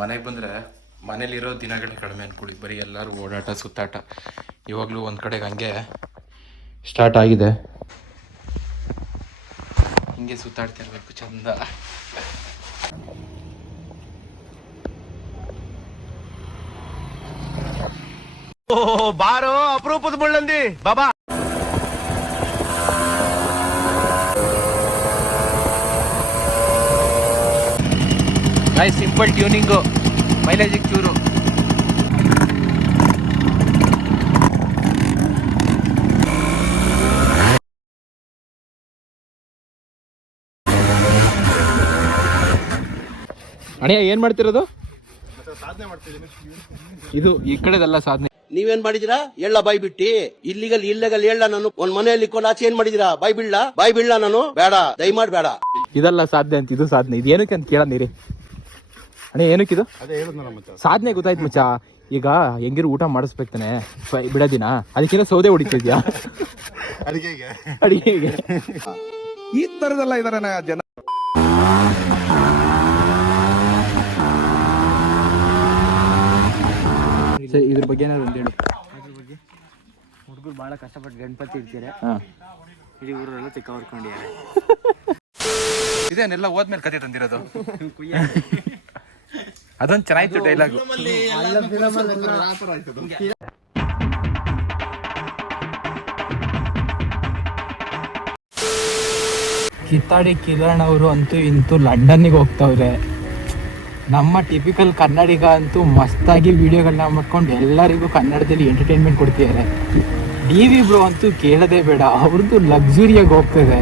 ಮನೆಗೆ ಬಂದರೆ ಮನೇಲಿರೋ ದಿನಗಳೇ ಕಡಿಮೆ ಅನ್ಕೊಳ್ಳಿ. ಬರೀ ಎಲ್ಲರೂ ಓಡಾಟ, ಸುತ್ತಾಟ. ಇವಾಗಲೂ ಒಂದು ಕಡೆಗೆ ಹಂಗೆ ಸ್ಟಾರ್ಟ್ ಆಗಿದೆ. ಹಿಂಗೆ ಸುತ್ತಾಡ್ತಿರ್ಬೇಕು ಚಂದ. ಬಾರೋ ಅಪರೂಪದ ಬುಳ್ಳಂದಿ ಬಾಬಾ ಬಾಯ್ ಸಿಂಪಲ್ ಟ್ಯೂನಿಂಗು ಮೈಲೇಜಿಗೆ ಚೂರು ಅಣ್ಣ ಏನ್ ಮಾಡ್ತಿರೋದು? ಇದು ಈ ಕಡೆದಲ್ಲ ಸಾಧನೆ. ನೀವೇನ್ ಮಾಡಿದಿರಾ ಎಳ್ಳ ಬಾಯ್ ಬಿಟ್ಟಿ ಇಲ್ಲಿಗಲ್ ಇಲ್ಲಗಲ್ ಎಳ್ಳ ನಾನು. ಒಂದ್ ಮನೆಯಲ್ಲಿ ಇಟ್ಕೊಂಡು ಆಚೆ ಏನ್ ಮಾಡಿದಿರಾ ಬಾಯ್ ಬಿಳ್ಳ ಬಾಯ್ ಬಿಳ್ಳ ನಾನು? ಬೇಡ ದಯಮಾಡ್ ಬೇಡ. ಇದೆಲ್ಲ ಸಾಧ್ಯ ಅಂತ ಇದು ಸಾಧನೆ ಇದೇನಕ್ಕೆ ಏನಕ್ಕೆ ಅಂತ ಕೇಳ ನೀರಿ ಅಣ್ಣ ಏನಕ್ಕೆ ಇದು ಸಾಧನೆ ಗೊತ್ತಾಯ್ತು ಮಚ್ಚ. ಈಗ ಹೆಂಗಿರು ಊಟ ಮಾಡಿಸ್ಬೇಕು ತಾನೆ ಫ- ಬಿಡೋದಿನ? ಅದಕ್ಕಿಂತ ಸೌದೆ ಹೊಡಿತಿದ್ಯಾ? ಅಡಿಗೆಗೆ ಈ ತರದಲ್ಲ ಇದಾರೆ ಜನ ಸರಿ ಇದ್ರ ಬಗ್ಗೆ ಏನಾದ್ರು ಒಂದು ಹೇಳು. ಹುಡುಗರು ಬಹಳ ಕಷ್ಟಪಟ್ಟು ಗಣಪತಿ ಇರ್ತೀರ ಇಡೀ ಊರಲ್ಲ ತಿಕ್ಕ ಹೊರ್ಕೊಂಡಿದ್ದಾರೆ ಇದೇನೆಲ್ಲ ಹೋದ್ಮೇಲೆ ಕತೆ ತಂದಿರೋದು? ಅದೊಂದು ಚೆನ್ನಾಗಿತ್ತು ಡೈಲಾಗ್ ಕಿತ್ತಾಡಿ ಕಿರಣ್ ಅವರು ಅಂತೂ ಇಂತೂ ಲಂಡನ್ನಿಗೆ ಹೋಗ್ತಾವ್ರೆ. ನಮ್ಮ ಟಿಪಿಕಲ್ ಕನ್ನಡಿಗ ಅಂತೂ ಮಸ್ತಾಗಿ ವಿಡಿಯೋಗಳನ್ನ ಮಾಡ್ಕೊಂಡು ಎಲ್ಲರಿಗೂ ಕನ್ನಡದಲ್ಲಿ ಎಂಟರ್ಟೈನ್ಮೆಂಟ್ ಕೊಡ್ತಿದ್ದಾರೆ ಡಿ ವಿ ಬ್ರೋ ಅಂತೂ ಕೇಳದೇ ಬೇಡ ಅವ್ರದ್ದು ಲಕ್ಸುರಿಯಾಗಿ ಹೋಗ್ತದೆ.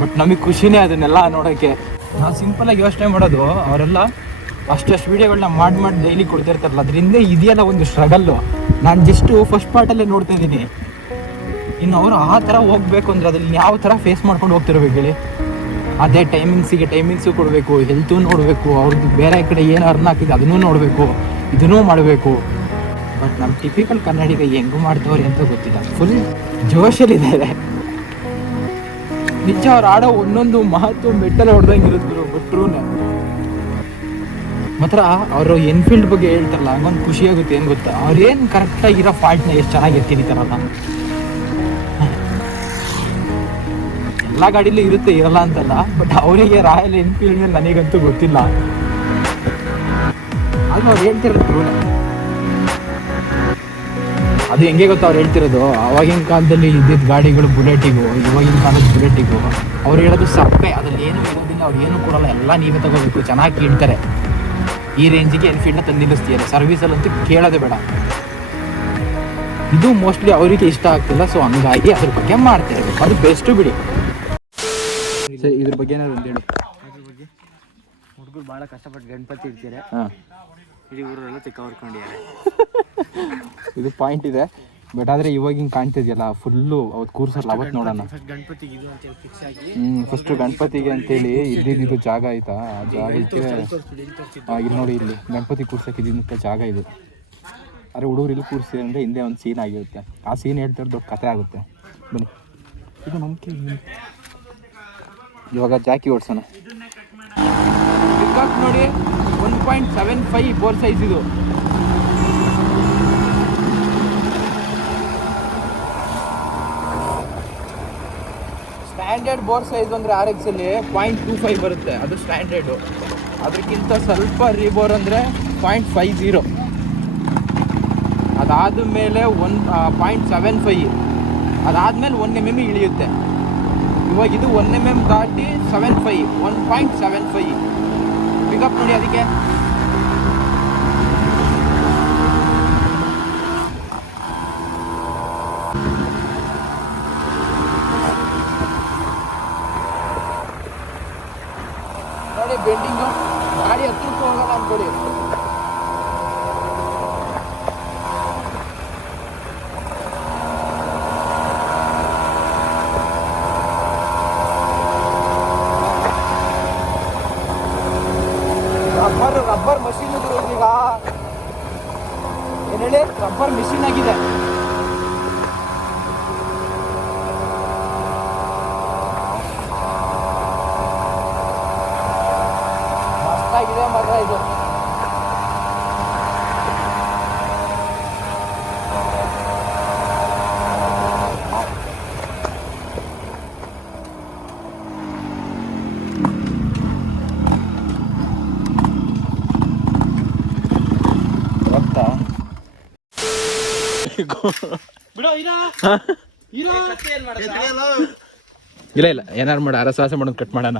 ಬಟ್ ನಮಗೆ ಖುಷಿನೇ ಅದನ್ನೆಲ್ಲ ನೋಡೋಕ್ಕೆ ನಾವು ಸಿಂಪಲಾಗಿ ಯೋಚನೆ ಮಾಡೋದು ಅವರೆಲ್ಲ ಅಷ್ಟಷ್ಟು ವೀಡಿಯೋಗಳನ್ನ ಮಾಡಿ ಮಾಡಿ ಡೈಲಿ ಕೊಡ್ತಿರ್ತಾರಲ್ಲ, ಅದರಿಂದ ಇದೆಯಲ್ಲ ಒಂದು ಸ್ಟ್ರಗಲ್ಲು ನಾನು ಜಸ್ಟು ಫಸ್ಟ್ ಪಾರ್ಟಲ್ಲೇ ನೋಡ್ತಾ ಇದ್ದೀನಿ. ಇನ್ನು ಅವರು ಆ ಥರ ಹೋಗ್ಬೇಕು ಅಂದರೆ ಅದ್ರಲ್ಲಿ ಯಾವ ಥರ ಫೇಸ್ ಮಾಡ್ಕೊಂಡು ಹೋಗ್ತಿರ್ಬೇಕು ಹೇಳಿ ಅದೇ ಟೈಮಿಂಗ್ಸಿಗೆ ಟೈಮಿಂಗ್ಸು ಕೊಡಬೇಕು ಹೆಲ್ತು ನೋಡಬೇಕು ಅವ್ರದ್ದು ಬೇರೆ ಕಡೆ ಏನು ಅರ್ನ್ ಹಾಕಿದೆ ಅದನ್ನೂ ನೋಡಬೇಕು, ಇದನ್ನೂ ಮಾಡಬೇಕು. ಬಟ್ ನಮ್ಮ ಟಿಪಿಕಲ್ ಕನ್ನಡಿಗ ಹೆಂಗೂ ಮಾಡ್ತವ್ರೆ ಅಂತ ಗೊತ್ತಿಲ್ಲ. ಫುಲ್ ಜೋಶಲ್ಲಿದ್ದಾರೆ ನಿಜ ಅವ್ರು ಆಡೋ ಒಂದೊಂದು ಮಹತ್ವ ಮೆಟ್ಟಲ್ ಹೊಡೆದಂಗೆ ಬಟ್ ಬಿಟ್ರೂನೆ. ಮಾತ್ರ ಅವರು ಎನ್ಫೀಲ್ಡ್ ಬಗ್ಗೆ ಹೇಳ್ತಾರಲ್ಲ, ಹಂಗೊಂದು ಖುಷಿ ಆಗುತ್ತೆ, ಏನು ಗೊತ್ತಾ? ಅವ್ರೇನು ಕರೆಕ್ಟಾಗಿರೋ ಫಾಲ್ಟ್ನ ಎಷ್ಟು ಚೆನ್ನಾಗಿ ಎತ್ತಿರಿತಾರಲ್ಲ ಎಲ್ಲ ಗಾಡಿಲಿ ಇರುತ್ತೆ, ಇರಲ್ಲ ಅಂತಲ್ಲ ಬಟ್ ಅವರಿಗೆ ರಾಯಲ್ ಎನ್ಫೀಲ್ಡ್ ಮೇಲೆ ನನಗಂತೂ ಗೊತ್ತಿಲ್ಲ. ಅದು ಅವ್ರು ಹೇಳ್ತಿರೋದು ಅದು ಹೆಂಗೆ ಗೊತ್ತಾ ಅವ್ರು ಹೇಳ್ತಿರೋದು? ಅವಾಗಿನ ಕಾಲದಲ್ಲಿ ಇದ್ದಿದ್ದ ಗಾಡಿಗಳು ಬುಲೆಟಿಗು ಇವಾಗಿನ ಕಾಲದ ಬುಲೆಟಿಗು ಅವ್ರು ಹೇಳೋದು ಸಪ್ಪೆ ಅದ್ರಲ್ಲಿ ಏನು ಇರೋದಿಲ್ಲ, ಅವ್ರು ಏನು ಕೊಡಲ್ಲ, ಎಲ್ಲ ನೀವೇ ತಗೋಬೇಕು, ಚೆನ್ನಾಗಿ ಇಡ್ತಾರೆ ಈ ರೇಂಜಿಗೆ ಎನ್ಫೀಲ್ಡ್ನ ತಂದು ನಿಲ್ಲಿಸ್ತೀರ ಸರ್ವಿಸಲ್ಲಂತೂ ಕೇಳೋದೇ ಬೇಡ. ಇದು ಮೋಸ್ಟ್ಲಿ ಅವರಿಗೆ ಇಷ್ಟ ಆಗ್ತಿಲ್ಲ ಸೊ ಹಂಗಾಗಿ ಅದ್ರ ಬಗ್ಗೆ ಮಾಡ್ತಾ ಇರ್ಬೇಕು ಅದು ಬೆಸ್ಟು ಬಿಡಿ. ಸರಿ ಇದ್ರ ಬಗ್ಗೆ ಏನಾದ್ರು ಒಂದು ಹೇಳು. ಅದ್ರ ಬಗ್ಗೆ ಹುಡುಗರು ಬಹಳ ಕಷ್ಟಪಟ್ಟು ಗಣಪತಿ ಇಡ್ತಾರೆ. ಹಾಂ. ಇಡೀ ಊರಲ್ಲ ತಿಕ್ಕ ಹೊರ್ಕೊಂಡಿದ್ದಾರೆ ಇದು ಪಾಯಿಂಟ್ ಇದೆ. ಬಟ್ ಆದ್ರೆ ಇವಾಗ ಹಿಂಗೆ ಕಾಣ್ತಿದ್ಯಲ್ಲ ಫುಲ್ಲು ಅವತ್ತು ಕೂರ್ಸಲ್ಲ ಅವತ್ತು ನೋಡೋಣ. ಫಸ್ಟ್ ಗಣಪತಿಗೆ ಇದು ಅಂತ ಫಿಕ್ಸ್ ಆಗಿ. ಹ್ಞೂ ಫಸ್ಟು ಗಣಪತಿಗೆ ಅಂತೇಳಿ ಇದ್ದಿದ್ದು ಜಾಗ ಆಯ್ತಾ? ಆ ಜಾಗಕ್ಕೆ ಇಲ್ಲಿ ನೋಡಿ ಇಲ್ಲಿ ಗಣಪತಿ ಕೂರ್ಸಕ್ಕೆ ಇದ್ದಿದ್ದ ಜಾಗ ಇದು. ಆದರೆ ಹುಡುಗರು ಇಲ್ಲಿ ಕೂರ್ಸಿ ಅಂದರೆ ಹಿಂದೆ ಒಂದು ಸೀನ್ ಆಗಿರುತ್ತೆ. ಆ ಸೀನ್ ಹೇಳ್ತಾರೆ ದೊಡ್ಡ ಕತೆ ಆಗುತ್ತೆ. ಬನ್ನಿ. ಇದು ನಂಬಿಕೆ ಇವಾಗ ಜಾಕಿ ಓಡಿಸೋಣ. ನೋಡಿ one point seven five bore size ಇದು. ಸ್ಟ್ಯಾಂಡರ್ಡ್ ಬೋರ್ ಸೈಜ್ ಅಂದರೆ ಆರ್ ಎಕ್ಸ್ ಅಲ್ಲಿ ಪಾಯಿಂಟ್ ಟೂ ಫೈವ್ ಬರುತ್ತೆ. ಅದು ಸ್ಟ್ಯಾಂಡರ್ಡು. ಅದಕ್ಕಿಂತ ಸ್ವಲ್ಪ ರೀಬೋರ್ ಅಂದರೆ ಪಾಯಿಂಟ್ ಫೈವ್ ಜೀರೋ ಅದಾದ ಮೇಲೆ ಒನ್ ಪಾಯಿಂಟ್ ಸೆವೆನ್ ಫೈ ಅದಾದಮೇಲೆ ಒನ್ ಎಂ ಎಂ ಇಳಿಯುತ್ತೆ. ಇವಾಗ ಇದು ಒನ್ ಎಂ ಎಂ ದಾಟಿ seven five one point seven five pickup ನೋಡಿ ಅದಕ್ಕೆ ನೋಡಿ ಬೆಂಡಿಂಗು ಗಾಡಿ ಹತ್ರಕ್ಕೂ ಹೋಗಲ್ಲ ಅನ್ಕೊಳ್ಳಿ ರಬ್ಬರ್ ರಬ್ಬರ್ ಮಷೀನ್ ಈಗ. ಏನ್ ರಬ್ಬರ್ ಮಿಷಿನ್ ಆಗಿದೆ ಮಸ್ತಾಗಿದೆ ಮಾತ್ರ ಇದು ಬೇಕು ಇಲ್ಲ ಇಲ್ಲ ಏನಾರು ಮಾಡ ಅರಸಾಸ ಮಾಡೋದು ಕಟ್ ಮಾಡೋಣ.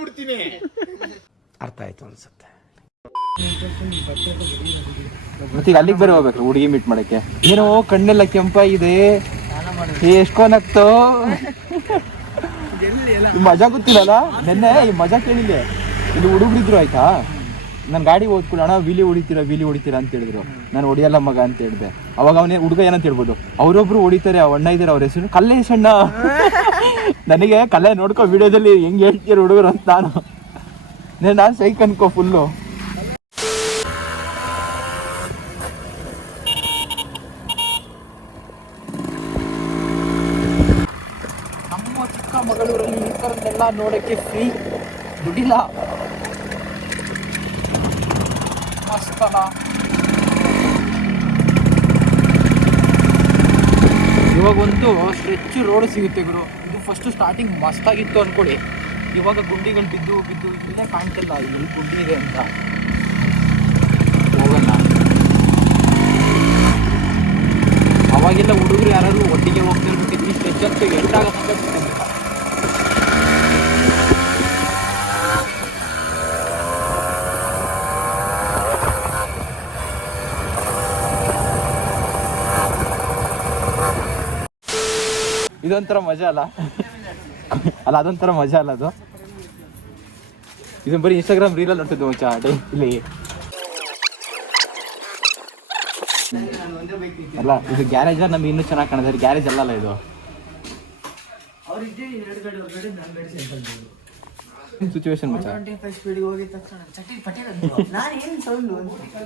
ಬಿಡ್ತೀನಿ. ಅರ್ಥ ಆಯ್ತು ಅನ್ಸುತ್ತೆ. ಮತ್ತೆ ಈಗ ಅಲ್ಲಿಗೆ ಬೇರೆ ಹೋಗ್ಬೇಕು ಹುಡುಗಿ ಮೀಟ್ ಮಾಡಕ್ಕೆ. ಏನೋ ಕಣ್ಣೆಲ್ಲ ಕೆಂಪಾಗಿದೆ. ಎಷ್ಟ್ಕೊನಕ್ತೋ ಮಜಾ ಗೊತ್ತಿಲ್ಲಲ್ಲ? ನೆನ್ನೆ ಈ ಮಜಾ ಕೇಳಿದ್ದೆ. ಇಲ್ಲಿ ಹುಡುಗರಿದ್ರು ಆಯ್ತಾ? ನನ್ನ ಗಾಡಿ ಓದ್ಕೊಂಡು ಅಣ್ಣ ವೀಲಿ ಹೊಡಿತೀರಾ ವೀಲಿ ಹೊಡಿತೀರಾ ಅಂತ ಹೇಳಿದ್ರು. ನಾನು ಹೊಡಿಯಲ್ಲ ಮಗ ಅಂತ ಹೇಳಿದೆ. ಅವಾಗ ಅವನೇ ಹುಡುಗ ಏನಂತ ಹೇಳ್ಬೋದು, ಅವರೊಬ್ರು ಹೊಡಿತಾರೆ ಅವ್ ಅಣ್ಣ ಇದ್ದಾರೆ ಅವ್ರ ಹೆಸರು ಕಲ್ಲೇಶ್ ಅಣ್ಣ. ನನಗೆ ಕಲ್ಲೆ ನೋಡ್ಕೊ, ವಿಡಿಯೋದಲ್ಲಿ ಹೆಂಗ್ ಹೇಳ್ತೀರ ಹುಡುಗರು ಅಂತ ನಾನು. ನಾನು ಸೈಕ್ ಅನ್ಕೋ ಫುಲ್ಲು ನಮ್ಮ ಚಿಕ್ಕಮಗಳೂರಲ್ಲಿ ಥರದ್ದೆಲ್ಲ ನೋಡೋಕ್ಕೆ ಫ್ರೀ ದುಡಿಲ್ಲ ಮಸ್ತಲ್ಲ ಇವಾಗಂತೂ ಸ್ಟ್ರೆಚ್ ರೋಡ್ ಸಿಗುತ್ತೆ ಗುರು. ಇದು ಫಸ್ಟ್ ಸ್ಟಾರ್ಟಿಂಗ್ ಮಸ್ತಾಗಿತ್ತು ಅನ್ಕೊಳ್ಳಿ. ಇವಾಗ ಗುಂಡಿಗಳು ಬಿದ್ದು ಬಿದ್ದು, ಇಲ್ಲೇ ಕಾಣ್ತಿಲ್ಲ ಇಲ್ಲಿ ಗುಂಡಿ ಇದೆ ಅಂತ. ಹೋಗಲ್ಲ ಅವಾಗೆಲ್ಲ ಹುಡುಗರು ಯಾರಾದರೂ ಒಟ್ಟಿಗೆ ಹೋಗ್ತಾ ಈ ಸ್ಟ್ರೆಚ್ ಅಂತೂ ಎಂಟಾಗತ್ತೆ. ಇದೊಂಥರ ಮಜಾ ಅಲ್ಲ? ಅಲ್ಲ ಅದೊಂಥರ ಮಜಾ ಅಲ್ಲ ಅದು? ಇದನ್ನ ಬರೀ ಇನ್ಸ್ಟಾಗ್ರಾಮ್ ರೀಲಲ್ಲಿ ನೋಡ್ತಿದ್ದೆ ಮಚ್ಚ ಇಲ್ಲಿ ಅಲ್ಲ ಇದು ಗ್ಯಾರೇಜ್ ನಮ್ಗೆ ಇನ್ನೂ ಚೆನ್ನಾಗಿ ಕಾಣಿಸ್ತಾರೆ ಗ್ಯಾರೇಜ್ ಅಲ್ಲಲ್ಲ ಇದು? ಸಿಚುವೇಶನ್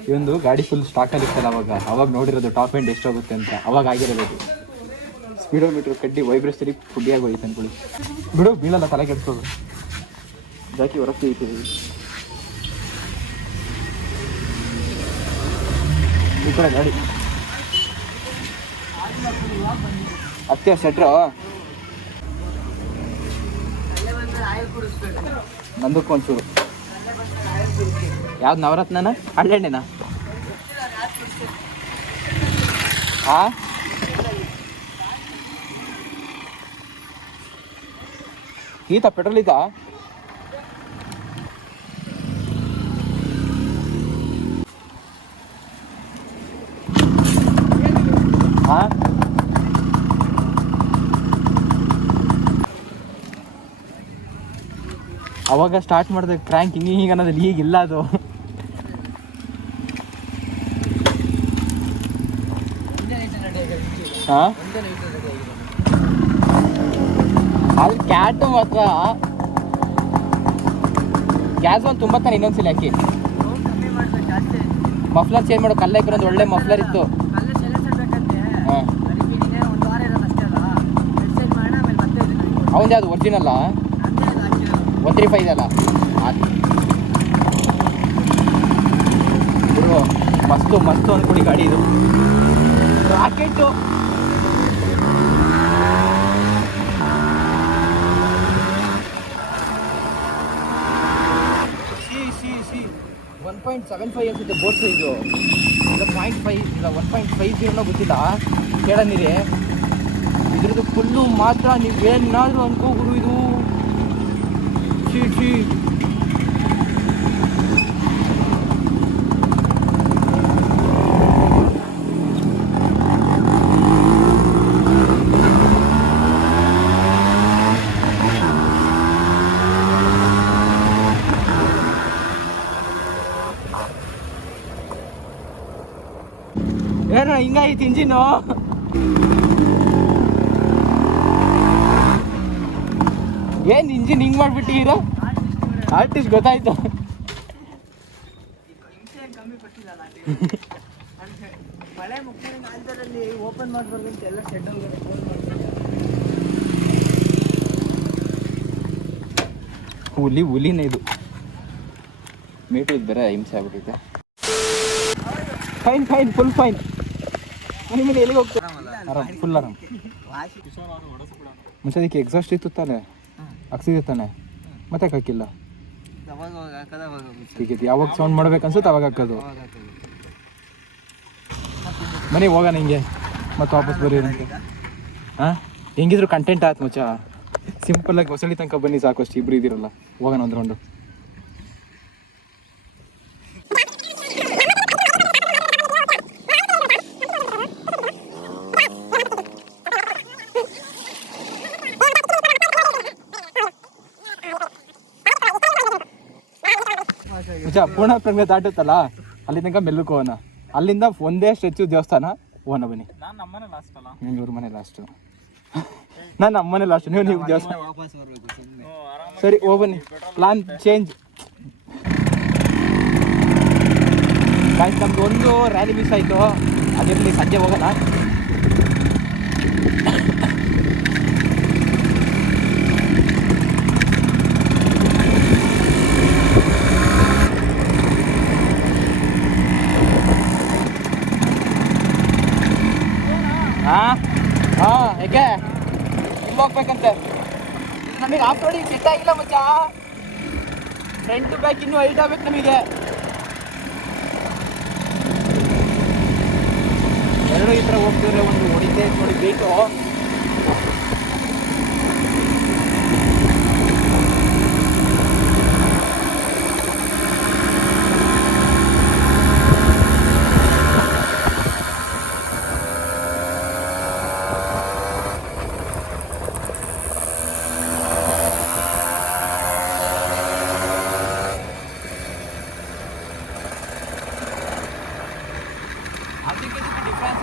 ಇದೊಂದು ಗಾಡಿ ಫುಲ್ ಸ್ಟಾಕ್ ಅಲ್ಲಿ ಇತ್ತಲ್ಲ ಅವಾಗ. ಅವಾಗ ನೋಡಿರೋದು ಟಾಪ್ ಎಂಡ್ ಎಷ್ಟಾಗುತ್ತೆ ಅಂತ. ಅವಾಗ ಆಗಿರೋದು ಸ್ಪೀಡೋಮೀಟರ್ ಕಡ್ಡಿ ಸರಿ ಫುಡ್ಡಿಯಾಗಿ ಹೋಯ್ತು ಅನ್ಕೊಳ್ಳಿ. ಬಿಡು, ಬೀಳಲ್ಲ, ತಲೆ ಕೆಡ್ಸೋದು ಜಾಕಿ ಹೊರಕ್ಕೆ ಇಟ್ಟಿದ್ದೀವಿ ಈ ಕಡೆ ಗಾಡಿ ಅತ್ತೆ ಸೆಟ್ರ ನಂದಕ್ಕೂ ಒಂಚೂರು. ಯಾವ್ದು ನವರತ್ನನ? ಹಳ್ಳೆಣ್ಣೆನಾ? ಆ? ಈತ ಪೆಟ್ರೋಲ್ ಈತ ಅವಾಗ ಸ್ಟಾರ್ಟ್ ಮಾಡಿದೆ ಕ್ರ್ಯಾಂಕ್ ಹಿಂಗೆ ಹಿಂಗೆ ಅನ್ನೋದು ಈಗಿಲ್ಲ ಅದು. ಹಾ ಅದು ಕ್ಯಾಟು ಮಾತ್ರ. ಗ್ಯಾಸ್ ಒಂದು ತುಂಬತ್ತಾನೆ ಇನ್ನೊಂದ್ಸಲ ಹಾಕಿ. ಮಫ್ಲರ್ ಚೇಂಜ್ ಮಾಡೋ ಕಲ್ಲ ಒಂದು ಒಳ್ಳೆ ಮಫ್ಲರ್ ಇತ್ತು. ಹಾಂ. ಅವನ್ ಯಾವ್ದು ಒರಿಜಿನಲ್ಲ ಒನ್ ತ್ರೀ ಫೈವ್ ಅಲ್ಲ? ಮಸ್ತು ಮಸ್ತು ಅನ್ಕೊಡಿ ಗಾಡಿ ಇದು. Rocket C C C one point seven five ಅನ್ಸುತ್ತೆ ಬೋಟ್ ಸೈಜು ಇಲ್ಲ ಪಾಯಿಂಟ್ ಫೈವ್ ಇಲ್ಲ ಒನ್ ಪಾಯಿಂಟ್ ಫೈವ್ ಜೀರೋನೋ ಗೊತ್ತಿಲ್ಲ. ಕೇಳನಿರಿ ಇದ್ರದ್ದು ಫುಲ್ಲು ಮಾತ್ರ ನೀವೇನಾದರೂ ಅನ್ಕೋ ಗುರು ಇದು. ಛೀ ಛೀ. ಏನೋ ಹಿಂಗಾಯ್ತು ಇಂಜಿನು ಏನು ಇಂಜಿನ್ ಹಿಂಗ್ ಮಾಡ್ಬಿಟ್ಟಿರೋ ಆರ್ಟಿಸ್ಟ್ ಗೊತ್ತಾಯ್ತು? ಮಳೆ ಮುಖ್ಯ ಕಾಲದಲ್ಲಿ ಓಪನ್ ಮಾಡ್ಬಾರ್ದು ಅಂತ ಎಲ್ಲ ಶೆಡ್ ಹುಲಿ ಹುಲಿನೇ ಇದು. ಮೀಟು ಇದ್ದರೆ ಹಿಂಸೆ ಆಗ್ಬಿಟ್ಟಿದೆ. ಫೈನ್ ಫೈನ್ ಫುಲ್ ಫೈನ್ ಮನೆ ಮೇಲೆ ಎಲ್ಲಿಗೆ ಹೋಗ್ತಾರೆ ಆರಾಮ್ ಫುಲ್ ಆರಾಮ್ ಮುಂಚೆ ಅದಕ್ಕೆ ಎಕ್ಸಾಸ್ಟ್ ಇತ್ತು ತಾನೆ? ಹಾಕ್ಸಿದೆ ತಾನೆ? ಮತ್ತೆ ಹಾಕಿಲ್ಲ? ಯಾವಾಗ ಸೌಂಡ್ ಮಾಡ್ಬೇಕು ಅನ್ಸುತ್ತೆ ಅವಾಗ ಹಾಕೋದು. ಮನೆಗೆ ಹೋಗೋಣ ಹಿಂಗೆ. ಮತ್ತೆ ವಾಪಸ್ ಬರೀ ಹಾಂ? ಹೆಂಗಿದ್ರು ಕಂಟೆಂಟ್ ಆಯ್ತು ಮುಚ್ಚ. ಸಿಂಪಲ್ ಆಗಿ ಹೊಸಳಿ ತನಕ ಬನ್ನಿ ಸಾಕು ಅಷ್ಟು ಇಬ್ರು ಇದ್ದೀರಲ್ಲ. ಹೋಗೋಣ ಒಂದು ರೌಂಡು ಮಚ್ಚ ಪೂರ್ಣ ಪ್ರಜ್ಞೆ ದಾಟುತ್ತಲ್ಲ ಅಲ್ಲಿ ತನಕ ಮೆಲ್ಲಕ್ಕೆ ಹೋಗೋಣ ಅಲ್ಲಿಂದ ಒಂದೇ ಸ್ಟ್ರೆಚ್ಚು ದೇವಸ್ಥಾನ ಹೋಗೋಣ ಬನ್ನಿ ನೀವು ಇವ್ರ ಮನೆ ಲಾಸ್ಟು ನಾನು ನಮ್ಮನೆ ಲಾಸ್ಟ್ ನೀವು ನೀವು ದೇವಸ್ಥಾನ. ಸರಿ ಹೋಗ್ಬನ್ನಿ ಪ್ಲಾನ್ ಚೇಂಜ್ ನಮ್ದು ಒಂದು ರ್ಯಾಲಿ ಮಿಸ್ ಆಯಿತು. ಅದಿರಲಿ ಸಂಜೆ ಹೋಗೋಣ ಹಾಂ ಹಾಂ ಯಾಕೆ ಇಲ್ಲಿ ಹೋಗ್ಬೇಕಂತೆ ನಮಗೆ ಸೆಟ್ ಆಗಿಲ್ಲ ಮಚ್ಚ. ಫ್ರಂಟ್ ಬ್ಯಾಕ್ ಇನ್ನೂ ಹೈಟ್ ಆಗ್ಬೇಕು ನಮಗೆ. ಎರಡು ಈ ಹೋಗ್ತಿದ್ರೆ ಒಂದು ಹೊಡಿತೆ ನೋಡಿ ಬೇಕು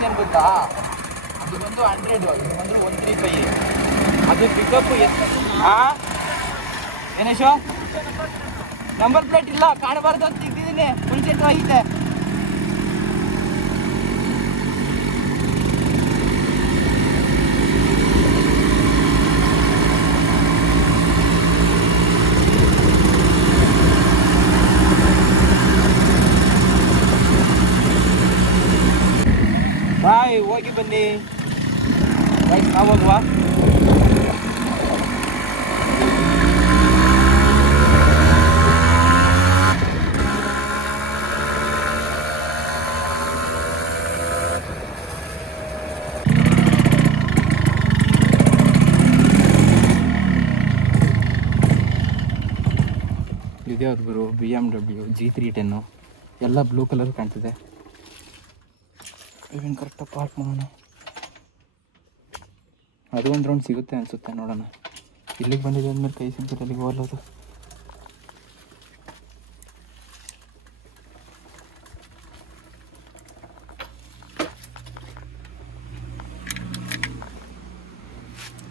ಏನು ಗೊತ್ತಾ? ಅದು ಬಂದು ಹಂಡ್ರೆಡ್ ಇದು ಬಂದು ಒನ್ ತ್ರೀ ಫೈ ಅದು ಪಿಕಪ್ ಹಾಂ ಏನೇಶು ನಂಬರ್ ಪ್ಲೇಟ್ ಇಲ್ಲ, ಕಾಣಬಾರ್ದು ಅಂತ ತೆಗ್ದಿದ್ದೀನಿ ಫುಲ್ ಸೆಟ್ ಆಗಿದೆ ಬಾಯ್ ಹೋಗಿ ಬನ್ನಿ ಬಾಯ್ ನಾವು ಹೋಗುವ ಇದ್ಯಾವ್ದು ಬರು B M W G three ten ಎಲ್ಲ ಬ್ಲೂ ಕಲರ್ ಕಾಣ್ತಿದೆ. ಇವನ್ ಕರೆಕ್ಟಾಗಿ ಪಾರ್ಕ್ ಮಾಡೋಣ ಅದು ಒಂದು ರೌಂಡ್ ಸಿಗುತ್ತೆ ಅನಿಸುತ್ತೆ ನೋಡೋಣ. ಇಲ್ಲಿಗೆ ಬಂದಿದೆ ಅಂದಮೇಲೆ ಕೈ ಸಿಗ್ತದೆ ಅಲ್ಲಿಗೆ ಹೋಗೋದು.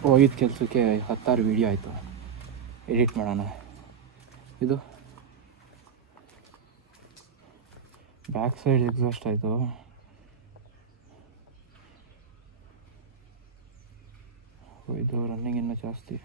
ಹೋಗಿದ್ದ ಕೆಲಸಕ್ಕೆ ಹತ್ತಾರು ವೀಡಿಯೋ ಆಯಿತು. ಎಡಿಟ್ ಮಾಡೋಣ. ಇದು ಬ್ಯಾಕ್ ಸೈಡ್ ಎಕ್ಸಾಸ್ಟ್ ಆಯಿತು. ಇದು ರನ್ನಿಂಗ್ ಇನ್ನೂ ಜಾಸ್ತಿ